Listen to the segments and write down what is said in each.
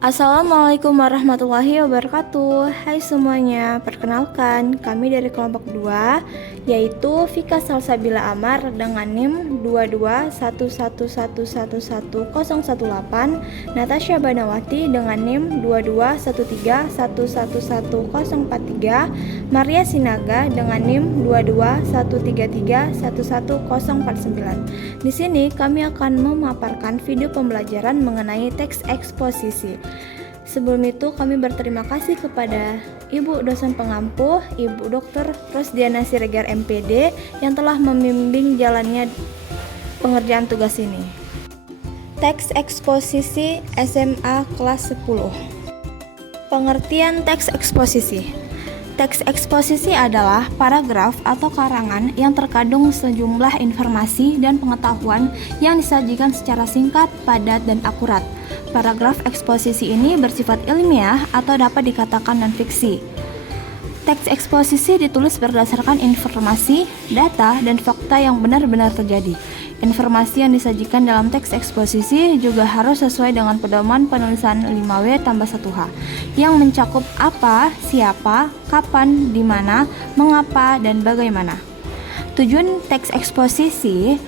Assalamualaikum warahmatullahi wabarakatuh. Hai semuanya, perkenalkan kami dari kelompok 2, yaitu Vika Salsabila Amar dengan NIM 22111111018, Natasha Banawati dengan NIM 22131111043, Maria Sinaga dengan NIM 22133111049. Di sini kami akan memaparkan video pembelajaran mengenai teks eksposisi. Sebelum itu kami berterima kasih kepada Ibu dosen pengampu, Ibu Dr. Rosdiana Siregar MPD yang telah membimbing jalannya pengerjaan tugas ini. Teks eksposisi SMA kelas 10. Pengertian teks eksposisi. Teks eksposisi adalah paragraf atau karangan yang terkandung sejumlah informasi dan pengetahuan yang disajikan secara singkat, padat, dan akurat. Paragraf eksposisi ini bersifat ilmiah atau dapat dikatakan non-fiksi. Teks eksposisi ditulis berdasarkan informasi, data, dan fakta yang benar-benar terjadi. Informasi yang disajikan dalam teks eksposisi juga harus sesuai dengan pedoman penulisan 5W+1H yang mencakup apa, siapa, kapan, di mana, mengapa, dan bagaimana. Tujuan teks eksposisi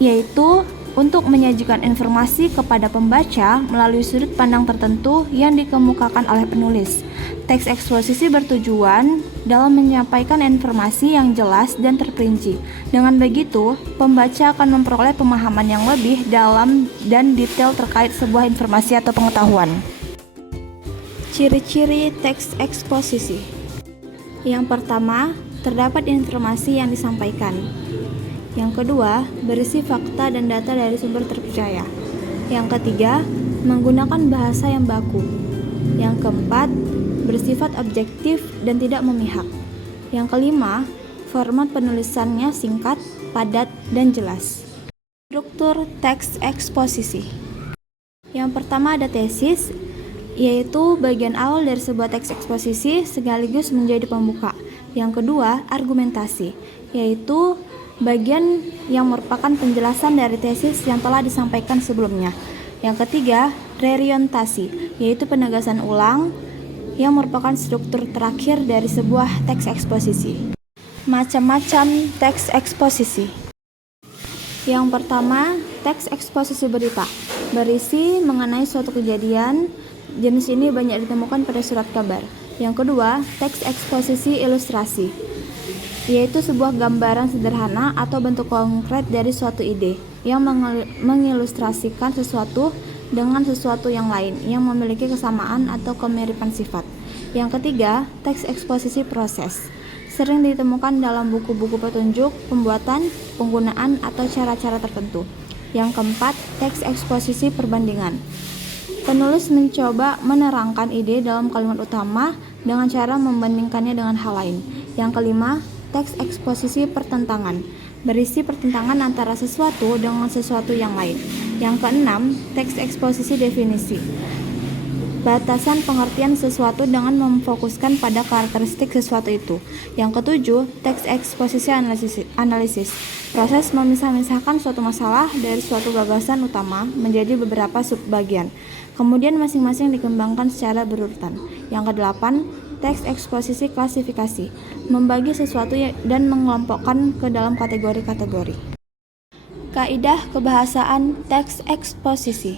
yaitu untuk menyajikan informasi kepada pembaca melalui sudut pandang tertentu yang dikemukakan oleh penulis. Teks eksposisi bertujuan dalam menyampaikan informasi yang jelas dan terperinci. Dengan begitu, pembaca akan memperoleh pemahaman yang lebih dalam dan detail terkait sebuah informasi atau pengetahuan. Ciri-ciri teks eksposisi. Yang pertama, terdapat informasi yang disampaikan. Yang kedua, berisi fakta dan data dari sumber terpercaya. Yang ketiga, menggunakan bahasa yang baku. Yang keempat, bersifat objektif dan tidak memihak. Yang kelima, format penulisannya singkat, padat, dan jelas. Struktur teks eksposisi. Yang pertama ada tesis, yaitu bagian awal dari sebuah teks eksposisi sekaligus menjadi pembuka. Yang kedua, argumentasi, yaitu bagian yang merupakan penjelasan dari tesis yang telah disampaikan sebelumnya. Yang ketiga, reorientasi, yaitu penegasan ulang yang merupakan struktur terakhir dari sebuah teks eksposisi. Macam-macam teks eksposisi. Yang pertama, teks eksposisi berita, berisi mengenai suatu kejadian. Jenis ini banyak ditemukan pada surat kabar. Yang kedua, teks eksposisi ilustrasi, yaitu sebuah gambaran sederhana atau bentuk konkret dari suatu ide yang mengilustrasikan sesuatu dengan sesuatu yang lain yang memiliki kesamaan atau kemiripan sifat. Yang ketiga, teks eksposisi proses, sering ditemukan dalam buku-buku petunjuk, pembuatan, penggunaan, atau cara-cara tertentu. Yang keempat, teks eksposisi perbandingan. Penulis mencoba menerangkan ide dalam kalimat utama dengan cara membandingkannya dengan hal lain. Yang kelima, teks eksposisi pertentangan, berisi pertentangan antara sesuatu dengan sesuatu yang lain. Yang keenam, teks eksposisi definisi, batasan pengertian sesuatu dengan memfokuskan pada karakteristik sesuatu itu. Yang ketujuh, teks eksposisi analisis, proses memisah-misahkan suatu masalah dari suatu gagasan utama menjadi beberapa subbagian, kemudian masing-masing dikembangkan secara berurutan. Yang kedelapan, teks eksposisi klasifikasi, membagi sesuatu dan mengelompokkan ke dalam kategori-kategori. Kaidah kebahasaan teks eksposisi.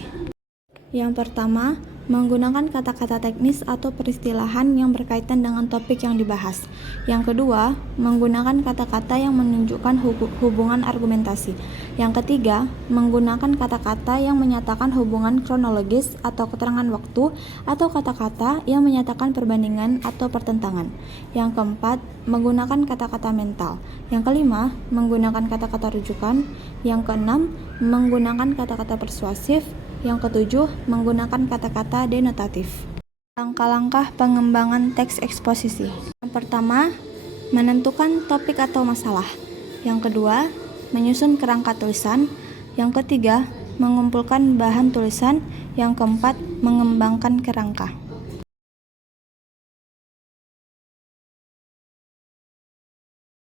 Yang pertama, menggunakan kata-kata teknis atau peristilahan yang berkaitan dengan topik yang dibahas. Yang kedua, menggunakan kata-kata yang menunjukkan hubungan argumentasi. Yang ketiga, menggunakan kata-kata yang menyatakan hubungan kronologis atau keterangan waktu, atau kata-kata yang menyatakan perbandingan atau pertentangan. Yang keempat, menggunakan kata-kata mental. Yang kelima, menggunakan kata-kata rujukan. Yang keenam, menggunakan kata-kata persuasif. Yang ketujuh, menggunakan kata-kata denotatif. Langkah-langkah pengembangan teks eksposisi. Yang pertama, menentukan topik atau masalah. Yang kedua, menyusun kerangka tulisan. Yang ketiga, mengumpulkan bahan tulisan. Yang keempat, mengembangkan kerangka.